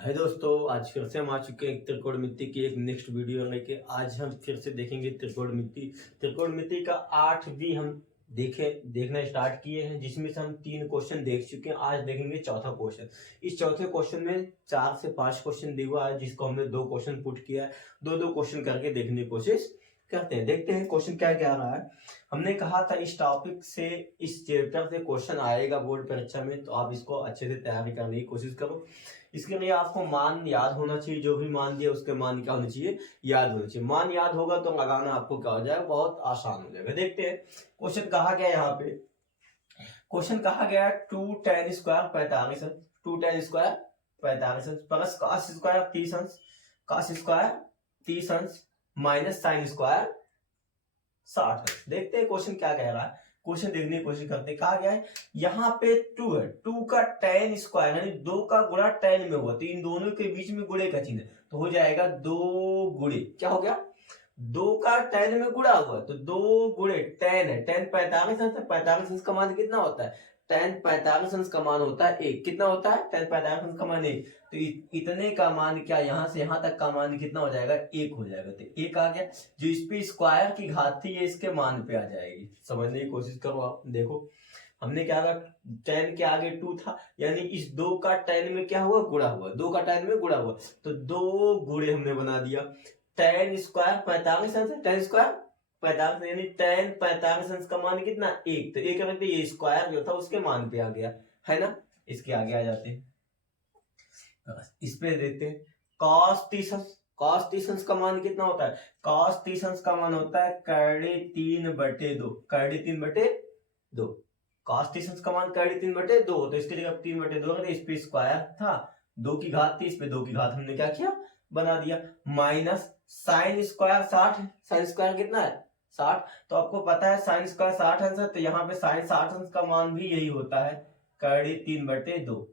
है दोस्तों, आज फिर से हम आ चुके हैं त्रिकोणमिति की एक नेक्स्ट वीडियो लेके। आज हम फिर से देखेंगे त्रिकोणमिति का 8 हम देखना स्टार्ट किए हैं, जिसमें से हम 3 क्वेश्चन देख चुके हैं। आज देखेंगे चौथा क्वेश्चन। इस चौथे क्वेश्चन में 4 से 5 क्वेश्चन दिया हुआ है, जिसको हमने 2 क्वेश्चन पुट किया है। दो क्वेश्चन करके देखने की कोशिश करते हैं। देखते हैं क्वेश्चन क्या क्या आ रहा है। हमने कहा था इस टॉपिक से, इस चैप्टर से क्वेश्चन आएगा बोर्ड परीक्षा में, तो आप इसको अच्छे से तैयारी करने की कोशिश करो। इसके लिए आपको मान याद होना चाहिए। जो भी मान दिया उसके मान क्या होना चाहिए, याद होना चाहिए। मान याद होगा तो लगाना आपको क्या हो जाएगा, बहुत आसान हो जाएगा। देखते हैं क्वेश्चन कहा गया। यहाँ पे क्वेश्चन कहा गया 2 tan² 45 2 tan² 45 प्लस cos² 30 अंश, cos² 30 अंश माइनस sin² 60 अंश। देखते हैं क्वेश्चन क्या कह रहा है। क्वेश्चन देखने की कोशिश करते हैं। कहा गया है यहाँ पे 2 है, 2 का tan² यानी 2 का गुणा tan में हुआ, तो इन दोनों के बीच में गुणे का चिन्ह, तो हो जाएगा 2 गुणे, क्या हो गया, 2 का tan में गुणा हुआ, तो 2 गुणे tan है, tan 45 अंश, 45 अंश का मान कितना होता है, tan 45 अंश का मान होता है 1। कितना होता है, tan 45 अंश का मान 1। तो इतने का मान क्या, यहां से यहां तक का मान कितना हो जाएगा, 1 हो जाएगा। तो 1 आ गया। जो इस पे स्क्वायर की घात थी, ये इसके मान पे आ जाएगी। समझने की कोशिश करो आप। देखो हमने क्या कहा, tan के आगे 2 था, यानी इस 2 का tan में क्या हुआ, गुणा हुआ, 2 का tan में गुणा हुआ, तो 2 गुणे हमने बना दिया। tan² 45 अंश है, tan² 45 यानी tan 45 अंश का मान कितना, 1। तो 1 रखते, ये स्क्वायर जो था उसके मान पे आ गया, है ना। इसके आगे आ जाते हैं, इस पे देखते हैं cos 30 अंश। cos 30 अंश का मान कितना होता है, cos 30 अंश का मान होता है करड़े 3/2, करड़े 3/2। cos 30 अंश का मान करड़े 3/2, तो इसके जगह 3/2 रखते, इस पे स्क्वायर था, 2 की घात थी, इस पे 2 की घात हमने क्या किया, बना दिया। माइनस sin² 60 है, sin² कितना है, 60। तो आपको पता है sin² 60 अंश है, तो यहाँ पे sin 60 अंश का मान भी यही होता है, करड़े 3/2।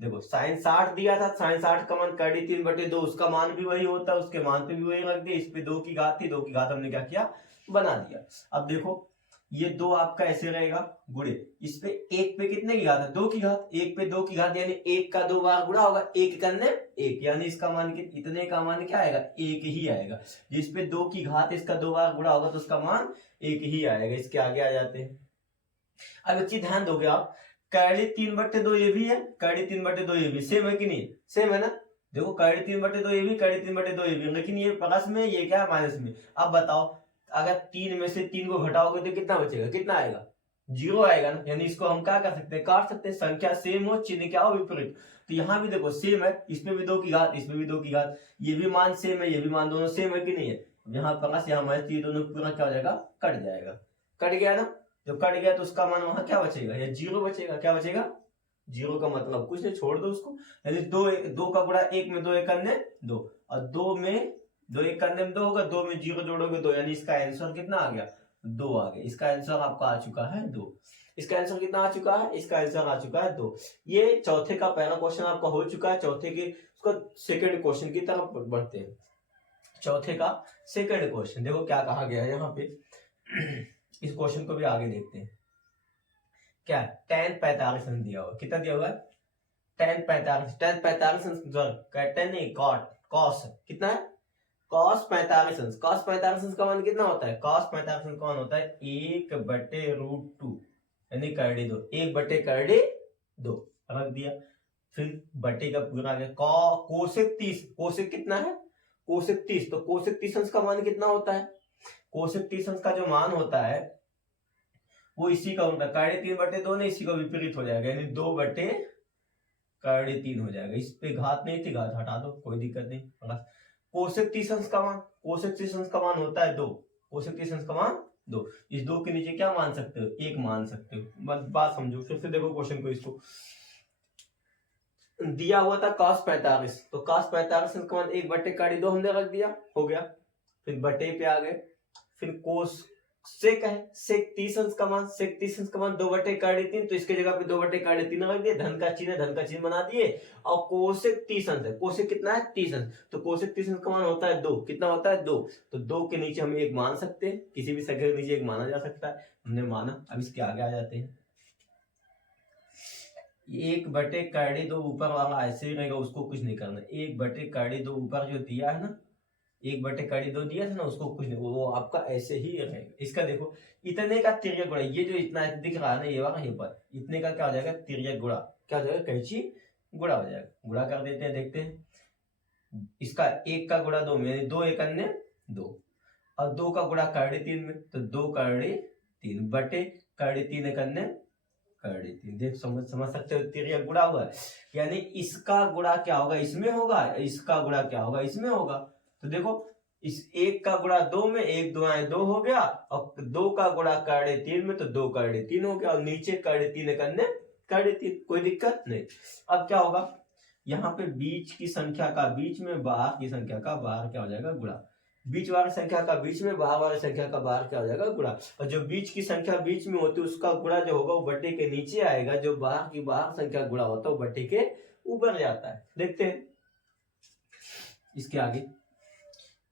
देखो sin 60 दिया था, sin 60 का मान करड़े 3/2, उसका मान भी वही होता है, उसके मान पे भी वही रख दिया। इस पे 2 की घात थी, 2 की घात हमने क्या किया, बना दिया। अब देखो ये 2 आपका ऐसे रहेगा गुणे, इस पे 1 पे कितने की घात है, 2 की घात, 1 पे 2 की घात यानी 1 का 2 बार गुणा होगा, 1 करने 1, यानी इसका मान इतने का मान क्या आएगा, 1 ही आएगा। जिस पे 2 की घात इसका 2 बार गुणा होगा, तो उसका मान 1 ही आएगा। इसके आगे आ जाते हैं। अब एक चीज ध्यान दोगे आप, करड़े 3/2 ये भी है, करड़े 3/2 ये भी सेम है कि नहीं, सेम है ना। देखो करड़े 3/2 ये भी, करड़े 3/2 ये भी, लेकिन ये प्लस में, ये क्या है, माइनस में। अब बताओ, अगर 3 में से 3 को घटाओगे तो कितना बचेगा, कितना आएगा, 0 आएगा ना। यानी इसको हम क्या कर सकते हैं, काट सकते हैं। संख्या सेम हो, चिन्ह क्या हो, विपरीत। तो यहाँ भी देखो सेम है, इसमें भी 2 की घात, इसमें भी 2 की घात, ये भी मान सेम है, ये भी मान, दोनों सेम है कि नहीं है। यहाँ प्लस, यहाँ माइनस, ये दोनों पूरा क्या हो जाएगा, कट जाएगा। कट गया ना, जब कट गया तो उसका मान वहां क्या बचेगा, या 0 बचेगा। क्या बचेगा, 0 का मतलब कुछ नहीं, छोड़ दो उसको। यानी 2 का गुणा 1 में 2 1 करने 2, और 2 में 2 1 करने में 2 होगा, 2 में 0 जोड़ोगे 2, यानी इसका आंसर कितना आ गया, 2 आ गया। इसका आंसर आपका आ चुका है 2। इसका आंसर कितना आ चुका है, इसका आंसर आ चुका है 2। ये चौथे का पहला क्वेश्चन आपका हो चुका है। चौथे के उसका सेकंड क्वेश्चन की तरफ बढ़ते हैं। चौथे का सेकंड क्वेश्चन देखो क्या कहा गया है यहाँ पे। इस क्वेश्चन को भी आगे देखते हैं। क्या tan 45 अंश दिया हुआ, कितना दिया हुआ है, tan 45 अंश, tan नहीं, cos कितना है, cos 45 अंश। cos 45 अंश का मान कितना होता है, cos 45 अंश का मान होता है 1/√2, यानी करड़े 2, 1/√2 रख दिया। फिर बटे का पूरा आ गया, कोसेक 30, कोसेक कितना है, कोसेक 30, तो कोसेक 30 अंश का मान कितना होता है, कोसेक 30 अंश का जो मान होता है वो इसी का होगा, करड़े 3/2 नहीं, इसी का विपरीत हो जाएगा, यानी 2/3 हो जाएगा। इस पे घात नहीं थी, घात हटा दो, कोई दिक्कत नहीं। कोसेक 30 अंश का मान, कोसेक 30 अंश का मान होता है 2, कोसेक 30 अंश का मान 2। इस 2 के नीचे क्या मान सकते हो, 1 मान सकते हो। बस बात समझो। फिर से देखो क्वेश्चन को, इसको दिया हुआ था cos 45, तो cos 45 अंश का मान 1/2 हमने रख दिया, हो गया। फिर बटे पे आ गए, फिर कोस सेक है, सेक 30 अंश का मान, सेक 30 अंश का मान 2/3, तो इसके जगह पे 2/3 रख दिए, धन का चिन्ह बना दिए। और कोसेक 30 अंश है, कोसेक कितना है, 30 अंश, तो कोसेक 30 अंश का मान होता है 2, कितना होता है 2, तो 2 के नीचे हम 1 मान सकते हैं, किसी भी संख्या के नीचे 1 माना जा सकता है, हमने माना। अब इसके आगे आ जाते हैं। 1 बटे करड़ी 2 ऊपर वाला ऐसे ही रहेगा, उसको कुछ नहीं करना। 1 बटे करड़ी 2 ऊपर जो दिया है ना, 1 बटे करड़ी 2 दिया था ना, उसको कुछ नहीं, वो आपका ऐसे ही रहेगा। इसका देखो इतने का तिर्यक गुणा, ये जो इतना दिख रहा है ना, ये वाला ये पर इतने का क्या हो जाएगा, तिर्यक गुणा। क्या हो जाएगा, कैंची गुणा हो जाएगा। गुणा कर देते हैं, देखते हैं। इसका 1 का गुणा 2 में, 2 1 अन्य 2, और 2 का गुणा करड़ी 3 में, तो 2 करड़ी 3 बटे करड़ी 3 1 अन्य करड़ी 3। देख समझ सकते हो, तिर्यक गुणा हुआ है, यानी इसका गुणा क्या होगा, इसमें होगा, इसका गुणा क्या होगा, इसमें होगा। तो देखो इस 1 का गुणा 2 में, 1 2 2 हो गया, और 2 का गुणा करड़ी 3 में, तो 2 करड़ी 3 हो गया, और नीचे करड़ी 3 1 अन्य करड़ी 3, कोई दिक्कत नहीं। अब क्या होगा, यहाँ पे बीच की संख्या का बीच में, बाहर की संख्या का बाहर क्या हो जाएगा, गुणा। बीच वाली संख्या का बीच में, बाहर वाली संख्या का बाहर क्या हो जाएगा, गुणा। और जो बीच की संख्या बीच में होती है उसका गुणा जो होगा वो बट्टे के नीचे आएगा, जो बाहर की बाहर संख्या गुणा होता है वो बट्टे के ऊपर जाता है। देखते हैं इसके आगे।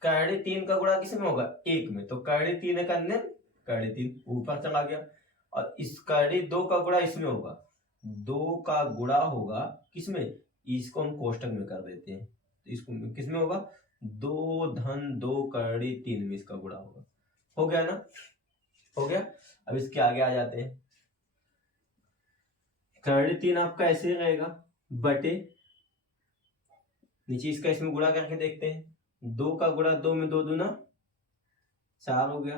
करड़ी 3 का गुणा किसमें होगा, 1 में, तो करड़ी 3 1 अन्य करड़ी 3 ऊपर चला गया। और इस करड़ी 2 का गुणा इसमें होगा, 2 का गुणा होगा किसमें, इसको हम कोष्टक में कर देते हैं, तो इसको किसमें होगा, 2 धन 2 करड़ी 3 में इसका गुणा होगा। हो गया ना, हो गया। अब इसके आगे आ जाते हैं। करड़ी 3 आपका ऐसे ही रहेगा, बटे नीचे इसका इसमें गुणा करके देखते हैं। 2 का गुणा 2 में, 2 दूना 4 हो गया,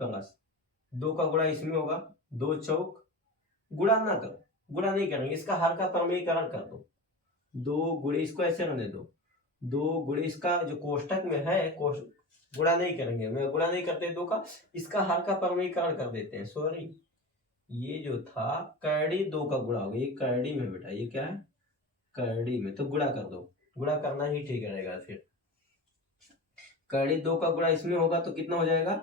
प्लस 2 का गुणा इसमें होगा, 2 चौक, गुणा ना करो, गुणा नहीं करेंगे, इसका हर का प्रमेयीकरण कर दो। 2 गुणे, इसको ऐसे रहने दो, 2 गुणे इसका जो कोष्टक में है, गुणा नहीं करेंगे, मैं गुणा नहीं करते 2 का, इसका हर का प्रमेयीकरण कर देते हैं। सॉरी, ये जो था करड़ी 2 का गुणा हो गया, ये करड़ी में बेटा, ये क्या है, करड़ी में, तो गुणा कर दो, गुणा करना ही ठीक रहेगा। फिर करड़ी 2 का गुणा इसमें होगा तो कितना हो जाएगा,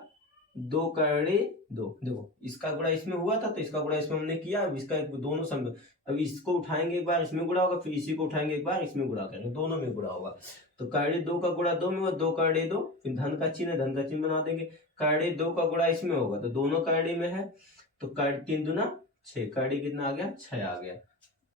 2 करड़ी 2। देखो इसका गुणा इसमें हुआ था तो इसका गुणा इसमें हमने किया, अब इसका दोनों समय, अब इसको उठाएंगे एक बार, इसमें गुणा होगा, फिर इसी को उठाएंगे एक बार, इसमें गुणा करेंगे, दोनों में गुणा होगा। तो करड़ी 2 का गुणा 2 में हुआ, 2 करड़ी 2, फिर धन का चिन्ह, धन का चिन्ह बना देंगे। करड़ी 2 का गुणा इसमें होगा तो दोनों करड़ी में है, तो करड़ी 3 दूना 6, करड़ी कितना आ गया, 6 आ गया।